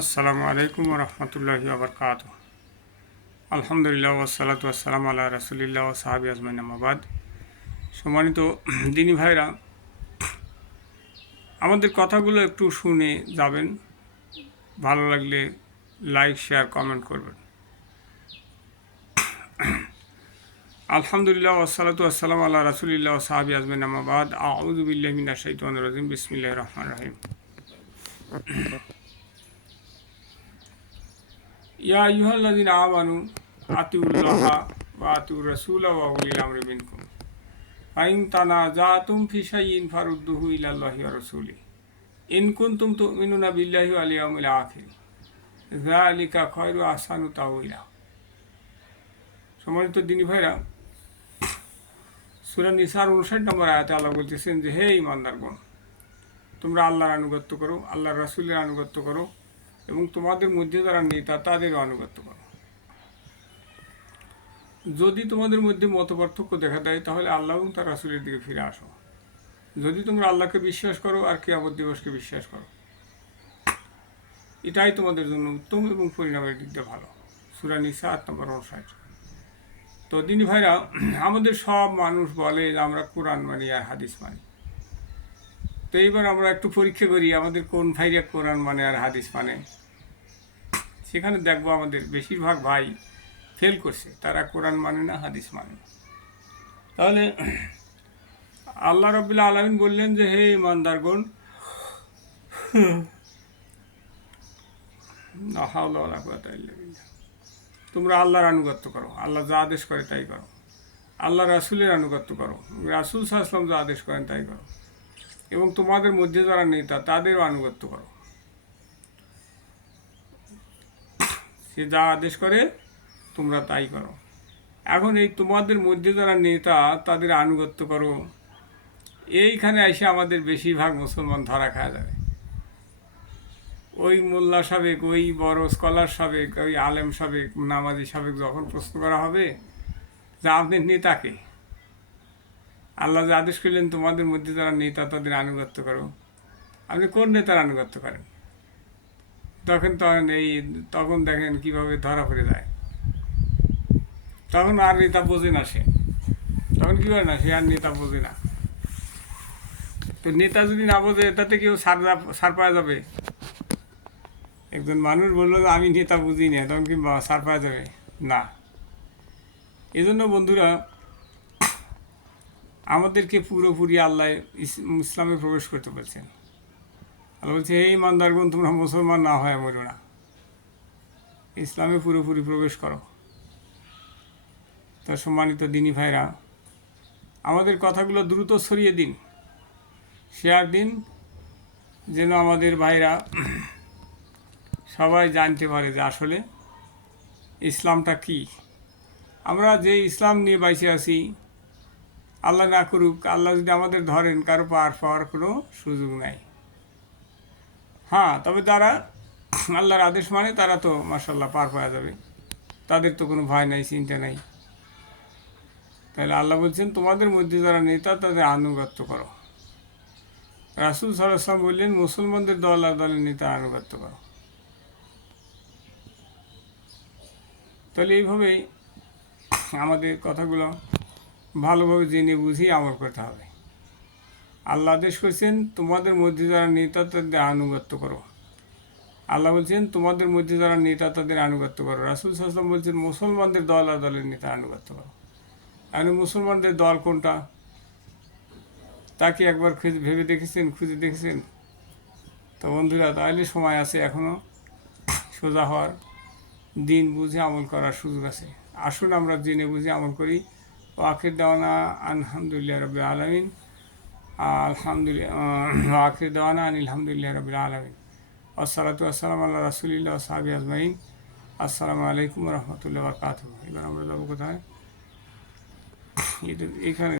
আসসালামু আলাইকুম রহমতুল্লাহি আবরকাত। আলহামদুলিল্লাহ ওয়াসসালাতু ওয়াসসালামু আলা রাসূলিল্লাহ ওয়া সাহাবি আজমাইন আম্মাবাদ। সম্মানিত দিনী ভাইরা, আমাদের কথাগুলো একটু শুনে যাবেন। ভালো লাগলে লাইক শেয়ার কমেন্ট করবেন। আলহামদুলিল্লাহ ওয়াসসালাতু ওয়াসসালামু আলা রাসূলিল্লাহ ওয়া সাহাবি আজমাইন আম্মাবাদ। আউযু বিল্লাহি মিনাশ শাইতানির রাজিম। বিসমিল্লাহির রহমানির রহিম। ইয়া আইয়ুহাল্লাযীনা আমানু আতিউল্লাহা ওয়া আতিউর রাসূলা ওয়া উলিল আমরি মিনকুম ফাইন তানাজাতুম ফি শাইইন ফারুদ্দুহু ইলাল্লাহি ওয়া রাসূলিহি ইন কুনতুম তু'মিনুনা বিল্লাহি ওয়াল ইয়াউমিল আখির যালিকা খায়রু আহসানু তাওয়িলা। সম্মানিত দিনী ভাইরা, সূরা নিসার 59 নম্বর আয়াতে আল্লাহ বলতেছেন যে, হে ঈমানদারগণ, তোমরা আল্লাহর আনুগত্য করো, আল্লাহর রাসূলের আনুগত্য করো এবং তোমাদের মধ্যে যারা নেতা তাদেরও আনুগত্য করো। যদি তোমাদের মধ্যে মতপার্থক্য দেখা দেয় তাহলে আল্লাহ এবং তার রাসূলের দিকে ফিরে আসো। যদি তোমরা আল্লাহকে বিশ্বাস করো আর কিয়ামত দিবসকে বিশ্বাস করো, এটাই তোমাদের জন্য উত্তম এবং পরিণামের দিক দিয়ে ভালো। সূরা নিসা 8 নম্বর 59। তো দিনী ভাইরা, আমাদের সব মানুষ বলে যে আমরা কোরআন মানি আর হাদিস মানি। তো এইবার আমরা একটু পরীক্ষা করি আমাদের কোন ভাইরা কোরআন মানে আর হাদিস মানে। সেখানে দেখবো আমাদের বেশিরভাগ ভাই ফেল করছে, তারা কোরআন মানে না, হাদিস মানে না। তাহলে আল্লাহ রাব্বুল আলামিন বললেন যে, হে ঈমানদারগণ, লা হাওলা ওয়ালা কুওয়াতা ইল্লা বিল্লাহ, তোমরা আল্লাহর আনুগত্য করো, আল্লাহ যা আদেশ করে তাই করো। আল্লাহ রাসূলের আনুগত্য করো, রাসূল সাল্লাল্লাহু আলাইহি ওয়াসাল্লাম যা আদেশ করেন তাই করো। এবং তোমাদের মধ্যে যারা নেতা তাদেরও আনুগত্য করো। সে যা আদেশ করে তোমরা তাই করো। এখন এই তোমাদের মধ্যে যারা নেতা তাদের আনুগত্য করো, এইখানে এসে আমাদের বেশিরভাগ মুসলমান ধরা খাওয়া যাবে। ওই মোল্লা সাবেক, ওই বড় স্কলার সাবেক, ওই আলেম সাবেক, নামাজি সাবেক যখন প্রশ্ন করা হবে যে আপনার নেতাকে, আল্লাহ যে আদেশ করলেন তোমাদের মধ্যে যারা নেতা তাদের আনুগত্য করো, আপনি কোন নেতার আনুগত্য করেন? তখন দেখেন কিভাবে ধরা পড়ে যায়। তখন আর নেতা বোঝে না সে, তখন কী করে না, সে আর নেতা বোঝে না। তো নেতা যদি না বোঝে তাতে কেউ সার পাওয়া যাবে? একজন মানুষ বললো যে আমি নেতা বুঝি না, তখন কি সার পাওয়া যাবে? না। এজন্য বন্ধুরা, আমাদেরকে পুরোপুরি আল্লাহ ইসলামে প্রবেশ করতে বলছেন। আল্লাহ বলছে, এই ঈমানদারগণ, তোমরা মুসলমান না হয় মরো না, ইসলামে পুরোপুরি প্রবেশ করো। তো সম্মানিত দিনী ভাইরা, আমাদের কথাগুলো দ্রুত ছড়িয়ে দিন, শেয়ার দিন, যেন আমাদের ভাইরা সবাই জানতে পারে যে আসলে ইসলামটা কি। আমরা যে ইসলাম নিয়ে বাইসে আছি, আল্লাহ না করুক, আল্লাহ যদি আমাদের ধরেন, কারো পার পাওয়ার কোনো সুযোগ নাই। হ্যাঁ, তবে তারা আল্লাহর আদেশ মানে তারা তো মাশাআল্লাহ পার পাওয়া যাবে, তাদের তো কোনো ভয় নাই, চিন্তা নাই। তাহলে আল্লাহ বলছেন, তোমাদের মধ্যে যারা নেতা তাদের আনুগত্য করো। রাসূল সাল্লাল্লাহু আলাইহি ওয়াসাল্লাম বললেন, মুসলমানদের দল আর দলের নেতা আনুগত্য করো। তাহলে এইভাবেই আমাদের কথাগুলো ভালোভাবে জেনে বুঝিয়ে আমল করতে হবে। আল্লাহ আদেশ করছেন, তোমাদের মধ্যে যারা নেতা তাদের আনুগত্য করো। আল্লাহ বলছেন, তোমাদের মধ্যে যারা নেতা তাদের আনুগত্য করো। রাসূল সাল্লাল্লাহু আলাইহি ওয়াসাল্লাম বলছেন, মুসলমানদের দল আর দলের নেতা আনুগত্য করো। আর মুসলমানদের দল কোনটা, তাকে একবার ভেবে দেখেছেন, খুঁজে দেখেছেন? তো বন্ধুরা, তাহলে সময় আছে এখনও সোজা হওয়ার, দিন বুঝে আমল করার সুযোগ আছে। আসুন আমরা জেনে বুঝে আমল করি। ও আখির দাওয়ানা আলহামদুলিল্লাহ রাব্বিল আলামিন। আখির দাওয়ানা আলহামদুলিল্লাহ রাব্বিল আলামিন। আসসালাতু ওয়াসসালামু আলা রাসূলিল্লাহ ওয়া সাহবিহি আজমাইন। আসসালামু আলাইকুম ওয়া রাহমাতুল্লাহি ওয়া বারাকাতুহু। এবার আমরা যাবো কোথায়? এখানে